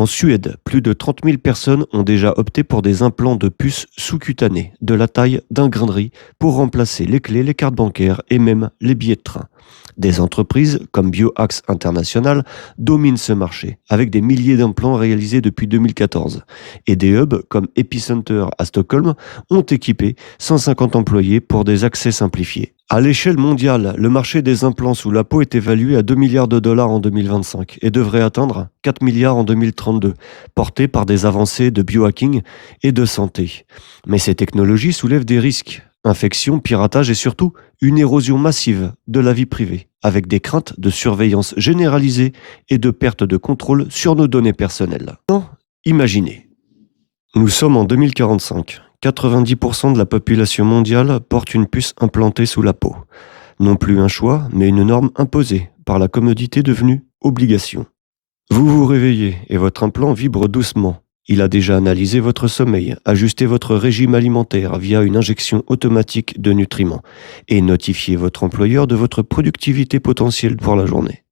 En Suède, plus de 30 000 personnes ont déjà opté pour des implants de puces sous-cutanées de la taille d'un grain de riz pour remplacer les clés, les cartes bancaires et même les billets de train. Des entreprises comme BioAxe International dominent ce marché avec des milliers d'implants réalisés depuis 2014. Et des hubs comme Epicenter à Stockholm ont équipé 150 employés pour des accès simplifiés. À l'échelle mondiale, le marché des implants sous la peau est évalué à 2 milliards de dollars en 2025 et devrait atteindre 4 milliards en 2032, porté par des avancées de biohacking et de santé. Mais ces technologies soulèvent des risques, infections, piratage et surtout une érosion massive de la vie privée, avec des craintes de surveillance généralisée et de perte de contrôle sur nos données personnelles. Non, imaginez. Nous sommes en 2045. 90% de la population mondiale porte une puce implantée sous la peau. Non plus un choix, mais une norme imposée par la commodité devenue obligation. Vous vous réveillez et votre implant vibre doucement. Il a déjà analysé votre sommeil, ajusté votre régime alimentaire via une injection automatique de nutriments et notifié votre employeur de votre productivité potentielle pour la journée.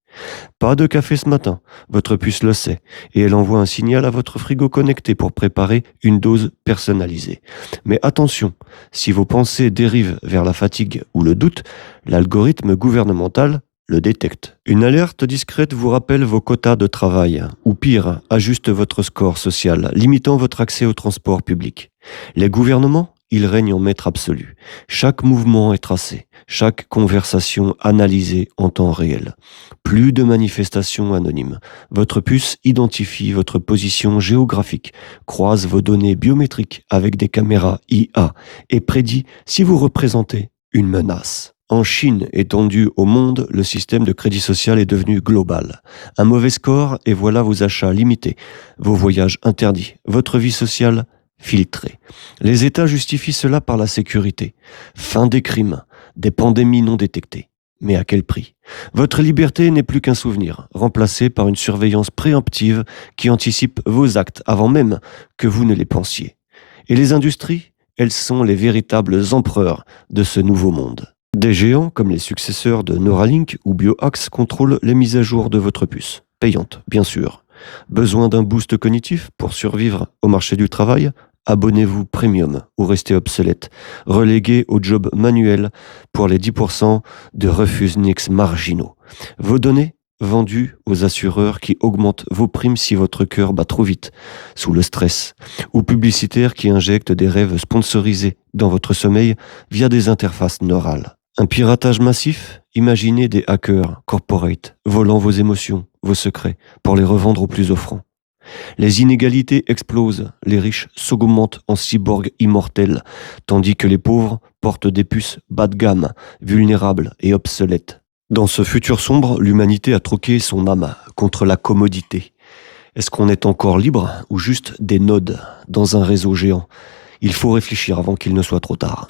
Pas de café ce matin, votre puce le sait, et elle envoie un signal à votre frigo connecté pour préparer une dose personnalisée. Mais attention, si vos pensées dérivent vers la fatigue ou le doute, l'algorithme gouvernemental le détecte. Une alerte discrète vous rappelle vos quotas de travail, ou pire, ajuste votre score social, limitant votre accès au transport public. Les gouvernements, ils règnent en maître absolu. Chaque mouvement est tracé, chaque conversation analysée en temps réel. Plus de manifestations anonymes. Votre puce identifie votre position géographique, croise vos données biométriques avec des caméras IA et prédit si vous représentez une menace. En Chine, étendu au monde, le système de crédit social est devenu global. Un mauvais score et voilà vos achats limités, vos voyages interdits, votre vie sociale filtrée. Les États justifient cela par la sécurité. Fin des crimes, des pandémies non détectées. Mais à quel prix? Votre liberté n'est plus qu'un souvenir, remplacé par une surveillance préemptive qui anticipe vos actes avant même que vous ne les pensiez. Et les industries, elles sont les véritables empereurs de ce nouveau monde. Des géants comme les successeurs de Neuralink ou BioAxe contrôlent les mises à jour de votre puce, payantes bien sûr. Besoin d'un boost cognitif pour survivre au marché du travail? Abonnez-vous premium ou restez obsolète, relégué au job manuel pour les 10% de refusnix marginaux. Vos données vendues aux assureurs qui augmentent vos primes si votre cœur bat trop vite, sous le stress, ou publicitaires qui injectent des rêves sponsorisés dans votre sommeil via des interfaces neurales. Un piratage massif? Imaginez des hackers corporate volant vos émotions, vos secrets, pour les revendre aux plus offrants. Les inégalités explosent, les riches s'augmentent en cyborgs immortels, tandis que les pauvres portent des puces bas de gamme, vulnérables et obsolètes. Dans ce futur sombre, l'humanité a troqué son âme contre la commodité. Est-ce qu'on est encore libre ou juste des nodes dans un réseau géant? Il faut réfléchir avant qu'il ne soit trop tard.